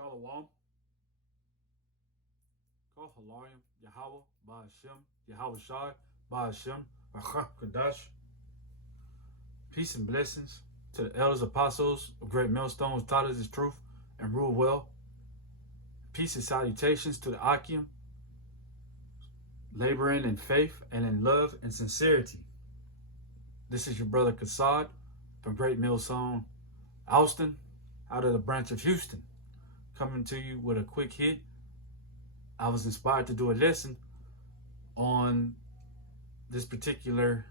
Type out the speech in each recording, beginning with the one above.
Shalom, Kol Halayim, Yahweh, Ba'ashem, Yahweh Shai, Ba'ashem, Kadash. Peace and blessings to the elders, apostles of Great Millstone who taught us His truth and rule well. Peace and salutations to the Akim, laboring in faith and in love and sincerity. This is your brother Kassad from Great Millstone, Austin, out of the branch of Houston, coming to you with a quick hit. I was inspired to do a lesson on this particular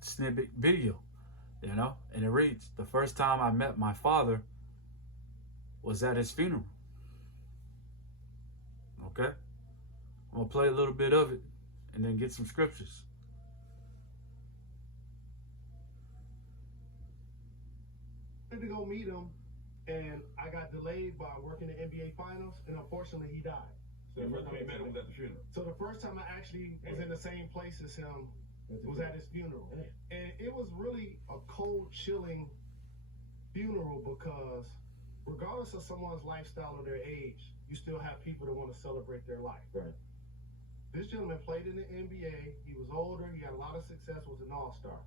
snippet video, and it reads, the first time I met my father was at his funeral. Okay? I'm gonna play a little bit of it and then get some scriptures. I went to go meet him, and I got delayed by working the NBA Finals, and unfortunately he died. So the first time you met him was at the funeral? So the first time I actually was in the same place as him was at his funeral. And it was really a cold, chilling funeral because regardless of someone's lifestyle or their age, you still have people that want to celebrate their life. Right. This gentleman played in the NBA. He was older. He had a lot of success, was an all-star.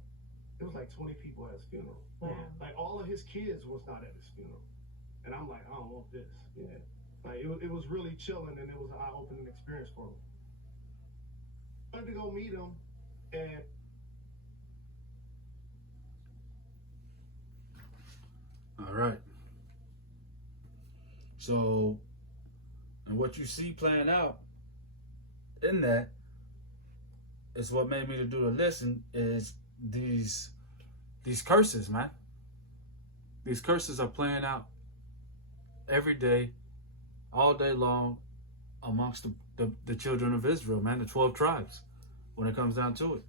It was like 20 people at his funeral. Wow. Like all of his kids was not at his funeral. And I'm like, I don't want this. Yeah. Like it was really chilling, and it was an eye-opening experience for me. I wanted to go meet him, and All right. So, and what you see playing out in that is what made me to do the lesson is these curses, man. These curses are playing out every day, all day long, amongst the children of Israel, man, the 12 tribes, when it comes down to it.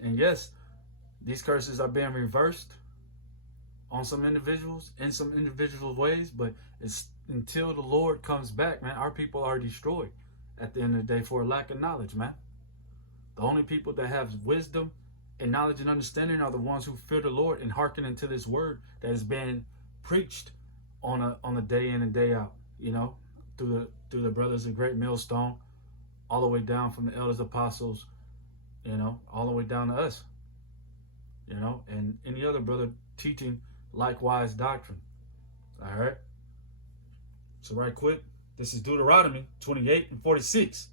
And yes, these curses are being reversed on some individuals, in some individual ways, but it's until the Lord comes back, man, our people are destroyed at the end of the day for a lack of knowledge, man. The only people that have wisdom and knowledge and understanding are the ones who fear the Lord and hearken into this word that has been preached on a day in and day out, through the brothers of Great Millstone, all the way down from the elders, apostles, all the way down to us, and any other brother teaching likewise doctrine. All right. So right quick, this is Deuteronomy 28:46.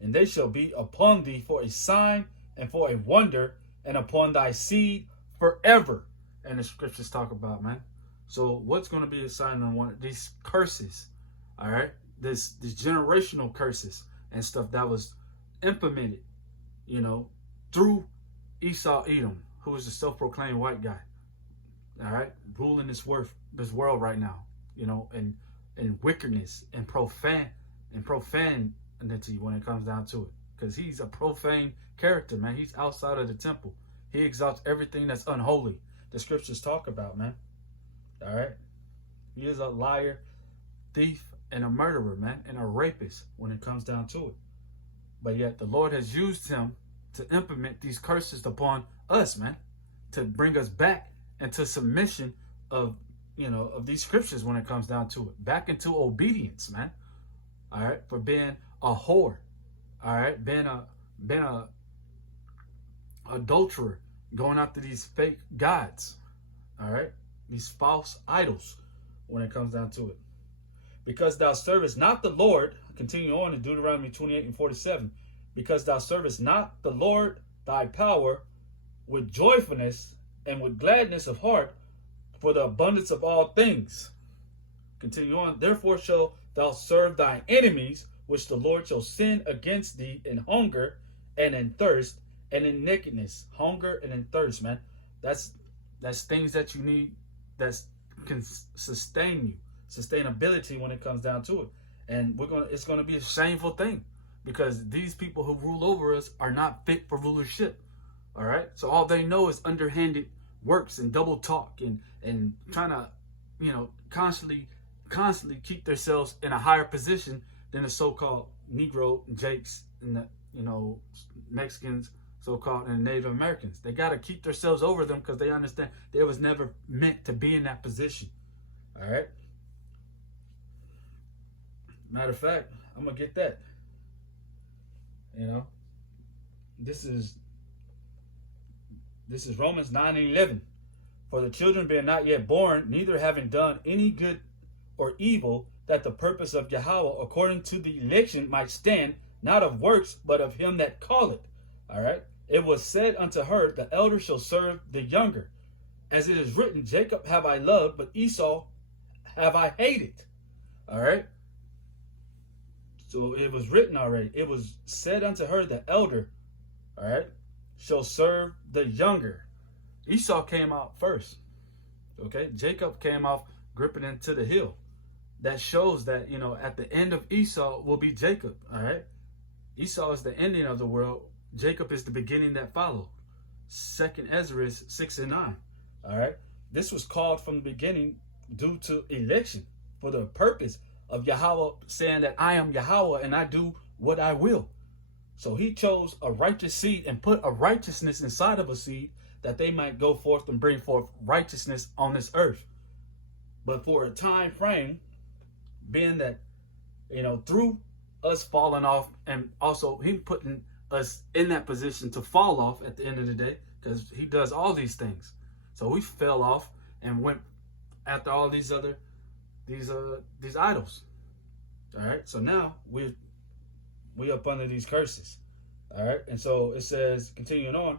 And they shall be upon thee for a sign and for a wonder, and upon thy seed forever. And the scriptures talk about, man. So what's going to be a sign and wonder? These curses, all right? These generational curses and stuff that was implemented, through Esau Edom, who is the self-proclaimed white guy, all right, ruling this world right now, and wickedness and profanity when it comes down to it, because he's a profane character, man. He's outside of the temple. He exalts everything that's unholy. The scriptures talk about, man. All right, he is a liar, thief, and a murderer, man, and a rapist when it comes down to it. But yet the Lord has used him to implement these curses upon us, man, to bring us back into submission of these scriptures when it comes down to it, back into obedience, man. All right, for being a whore, all right, being a adulterer, going after these fake gods, all right, these false idols when it comes down to it. Because thou servest not the Lord, continue on in Deuteronomy 28:47, because thou servest not the Lord thy power with joyfulness and with gladness of heart for the abundance of all things. Continue on, therefore shall thou serve thine enemies, which the Lord shall send against thee in hunger and in thirst and in nakedness. Hunger and in thirst, man. That's things that you need that can sustain you, sustainability when it comes down to it. And it's gonna be a shameful thing, because these people who rule over us are not fit for rulership. All right, so all they know is underhanded works and double talk and trying to constantly keep themselves in a higher position than the so-called Negro Jakes and the Mexicans, so-called, and Native Americans. They got to keep themselves over them because they understand they was never meant to be in that position. All right. Matter of fact, I'm gonna get that. You know, this is Romans 9:11. For the children being not yet born, neither having done any good or evil, that the purpose of Yahweh according to the election might stand, not of works, but of him that calleth. All right. It was said unto her, the elder shall serve the younger. As it is written, Jacob have I loved, but Esau have I hated. All right. So it was written already. It was said unto her, the elder, all right, shall serve the younger. Esau came out first. Okay. Jacob came off gripping into the hill. That shows that, you know, at the end of Esau will be Jacob. All right. Esau is the ending of the world. Jacob is the beginning that followed. 2nd Ezra 6:9. All right. This was called from the beginning due to election for the purpose of Yahweh saying that I am Yahweh and I do what I will. So he chose a righteous seed and put a righteousness inside of a seed that they might go forth and bring forth righteousness on this earth. But for a time frame, being that, you know, through us falling off and also him putting us in that position to fall off at the end of the day, because he does all these things. So we fell off and went after all these idols. All right. So now we up under these curses. All right. And so it says, continuing on,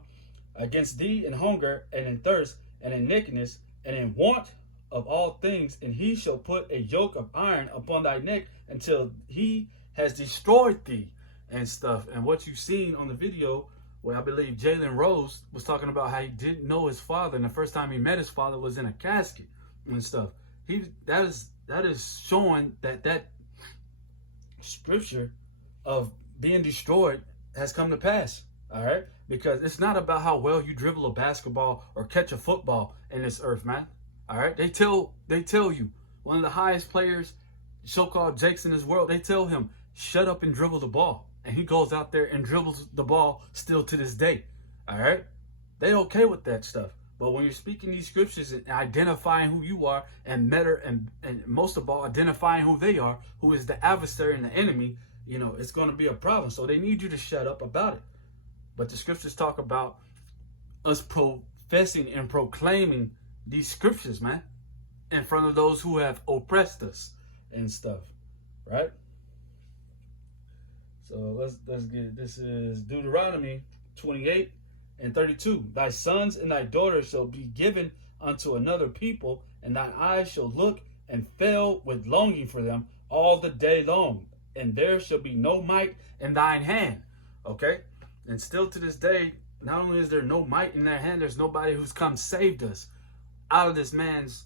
against thee in hunger and in thirst and in nakedness and in want of all things, and he shall put a yoke of iron upon thy neck until he has destroyed thee and stuff. And what you've seen on the video where I believe Jalen Rose was talking about how he didn't know his father, and the first time he met his father was in a casket and stuff. That is showing that scripture of being destroyed has come to pass. All right, because it's not about how well you dribble a basketball or catch a football in this earth, man. All right, they tell you one of the highest players, so-called Jakes in this world, they tell him shut up and dribble the ball, and he goes out there and dribbles the ball still to this day. All right, they okay with that stuff. But when you're speaking these scriptures and identifying who you are, and most of all identifying who they are, who is the adversary and the enemy, you know, it's going to be a problem. So they need you to shut up about it. But the scriptures talk about us professing and proclaiming these scriptures, man, in front of those who have oppressed us and stuff, right? So let's get it. This is Deuteronomy 28:32. Thy sons and thy daughters shall be given unto another people, and thine eyes shall look and fail with longing for them all the day long, and there shall be no might in thine hand. Okay? And still to this day, not only is there no might in their hand, there's nobody who's come saved us out of this man's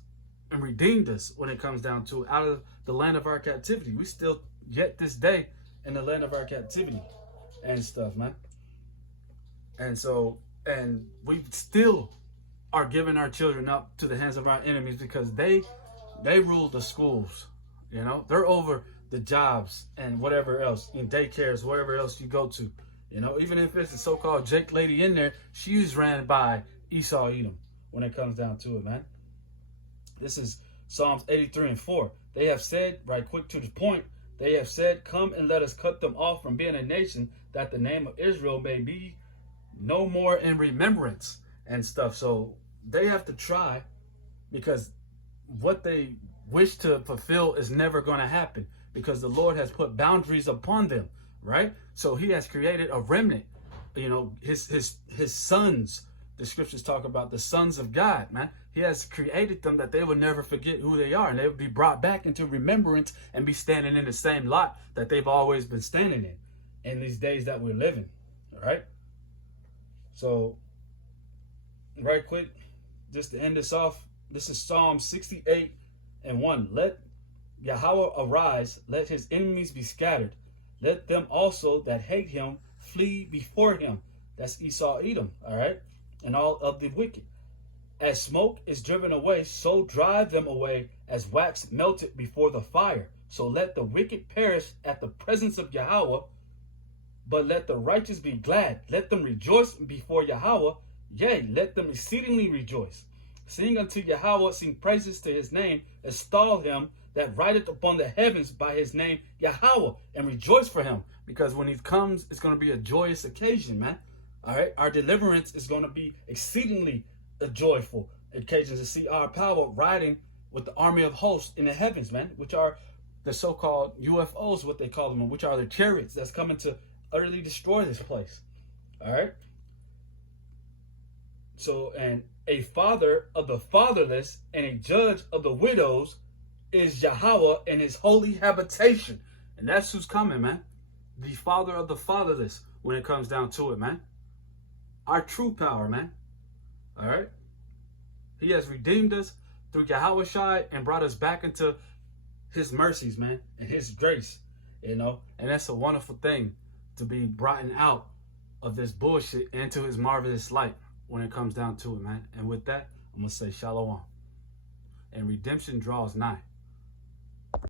and redeemed us when it comes down to it, out of the land of our captivity. We still yet this day in the land of our captivity and stuff, man. And so, and we still are giving our children up to the hands of our enemies because they rule the schools, you know, they're over the jobs and whatever else, in daycares, whatever else you go to. You know, even if it's a so-called Jake lady in there, she's ran by Esau Edom when it comes down to it, man. This is Psalms 83:4. They have said, right quick to the point, they have said, come and let us cut them off from being a nation, that the name of Israel may be no more in remembrance and stuff. So they have to try, because what they wish to fulfill is never going to happen, because the Lord has put boundaries upon them. Right? So he has created a remnant, you know, his sons. The scriptures talk about the sons of God, man. He has created them that they would never forget who they are, and they would be brought back into remembrance and be standing in the same lot that they've always been standing in these days that we're living. All right. So right quick, just to end this off, this is Psalm 68:1. Let Yahweh arise, let his enemies be scattered. Let them also that hate him flee before him. That's Esau Edom, all right? And all of the wicked. As smoke is driven away, so drive them away as wax melted before the fire. So let the wicked perish at the presence of Yahweh, but let the righteous be glad. Let them rejoice before Yahweh. Yea, let them exceedingly rejoice. Sing unto Yahweh, sing praises to his name, extol him that rideth upon the heavens by his name Yahweh, and rejoice for him. Because when he comes, it's going to be a joyous occasion, man. All right, our deliverance is going to be exceedingly a joyful occasion to see our power riding with the army of hosts in the heavens, man, which are the so-called UFOs, what they call them, which are the chariots that's coming to utterly destroy this place. All right. So, and a father of the fatherless and a judge of the widows is Yahweh in his holy habitation. And that's who's coming, man. The father of the fatherless when it comes down to it, man. Our true power, man. All right. He has redeemed us through Yahweh Shai and brought us back into his mercies, man, and his grace, you know. And that's a wonderful thing, to be brought out of this bullshit into his marvelous light when it comes down to it, man. And with that, I'm going to say shalom. And redemption draws nigh.